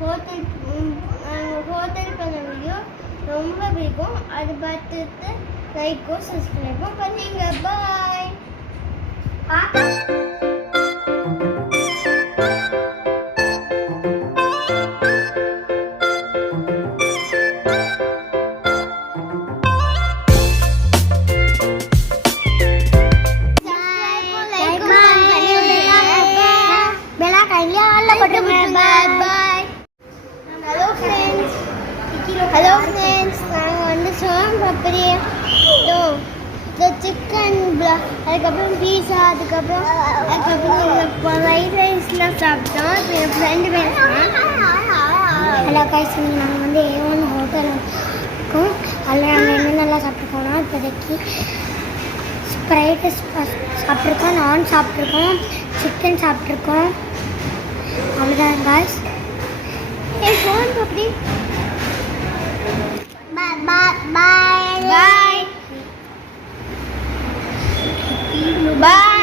Hotel hotel பண்ண video ரொம்ப பிடிக்கும். அது பார்த்துட்டு லைக்கும் சப்ஸ்கிரைபும் பண்ணுங்க. பாய். ஹலோ ஃப்ரெண்ட்ஸ், நாங்கள் வந்து சோன் பப்பரி சிக்கன் அதுக்கப்புறம் பீஸா அதுக்கப்புறம் ஃப்ரைட் ரைஸ்லாம் சாப்பிட்டோம். இப்போ என் ஃப்ரெண்டு பேசுகிறேன். ஹலோ கைஸ், நாங்கள் வந்து A1 ஹோட்டல் இருக்கோம். அதில் நாங்கள் என்னென்னலாம் சாப்பிட்ருக்கோம்னா இப்போதைக்கு ஸ்ப்ரைட்டு சாப்பிட்ருக்கோம், நான் சாப்பிட்ருக்கோம், சிக்கன் சாப்பிட்ருக்கோம். அவ்வளோதான் கைஸ். Zone பப்பரி bye.